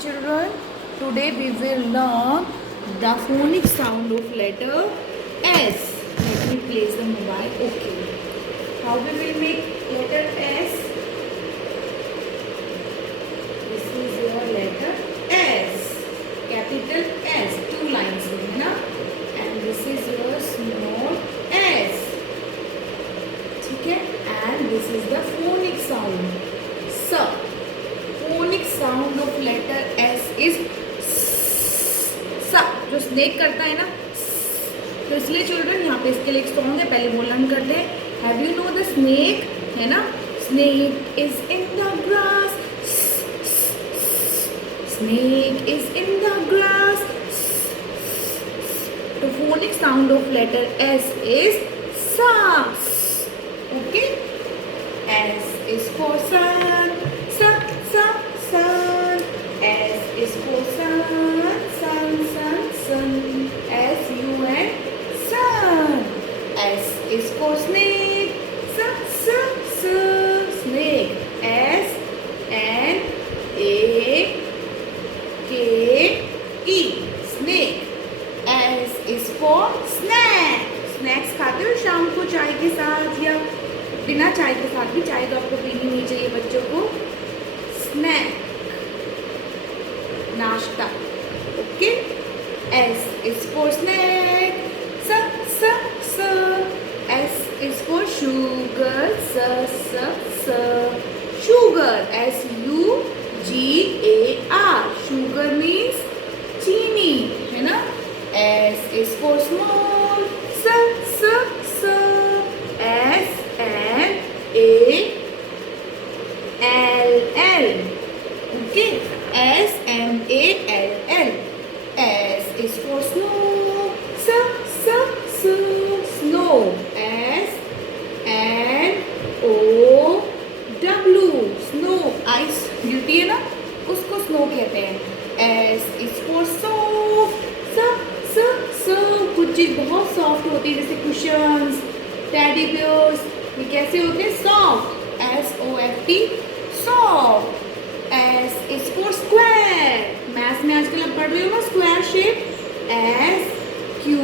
children. Today we will learn the phonic sound of letter S. Let me place the mobile. Okay. How we will make letter S? This is your letter S. Capital S. Two lines में है ना? And this is your small S. ठीक है? And this is the phonic sound. S. Phonic sound of letter S is स. जो snake करता है ना, तो इसलिए चिल्ड्रन यहाँ पे इसके लिए एक सॉन्ग है, पहले वो लर्न कर लें. Have you know the snake, है ना? Snake is in the grass, snake is in the grass. The phonic sound of letter S is sa. Okay? S is for sun. Sun. S is for sun. Sun. S-U-N. Sun. S is for snake. Snake. S-N-A-K-E. Snake. S is for snack. Snacks खाते हो शाम को चाय के साथ या बिना चाय के साथ भी? चाय तो आपको पीनी नहीं चाहिए बच्चों को. स्नैक, नाश्ता. Okay. S is for snack. S is for sugar. Sugar. S-U-G-A-R. Sugar means चीनी, है ना? S is for small. S-M-A-L-L. Okay. S-M-A-L-L. S is for snow. Snow. S-N-O-W. Snow. Ice गिरती है ना, उसको स्नो कहते हैं. S is for soft. कुछ चीज बहुत सॉफ्ट होती है, जैसे कुशन्स, टेडी बियर्स. ये कैसे होते हैं? Soft. S-O-F-T. Soft. S is for square. Maths में आजकल आप पढ़ रहे हो ना, square shape. S-Q-U-A-R-E.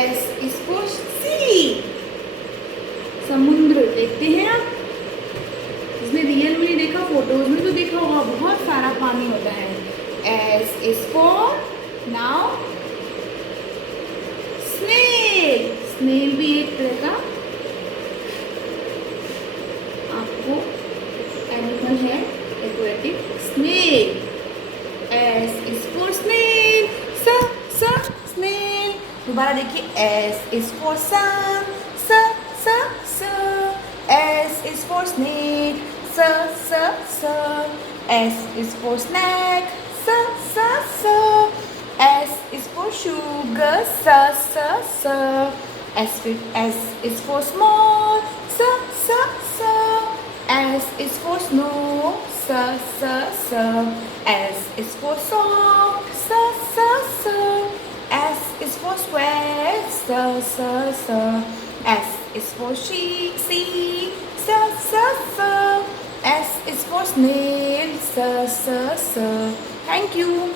S is for sea. समुद्र देखते हैं आप? जिसने रियल में नहीं देखा, फोटोज में तो देखा होगा, बहुत सारा पानी होता है. S is for now snail. snail भी एक तरह का आपको एनिमल है, aquatic. snail. S is for snail. snail. दोबारा देखिए. S is for sun. S is for snake. S is for snack. S is for sugar. S is for small. S is for snow. S is for soft. S is for square. S is for sea. S is for snail. Thank you.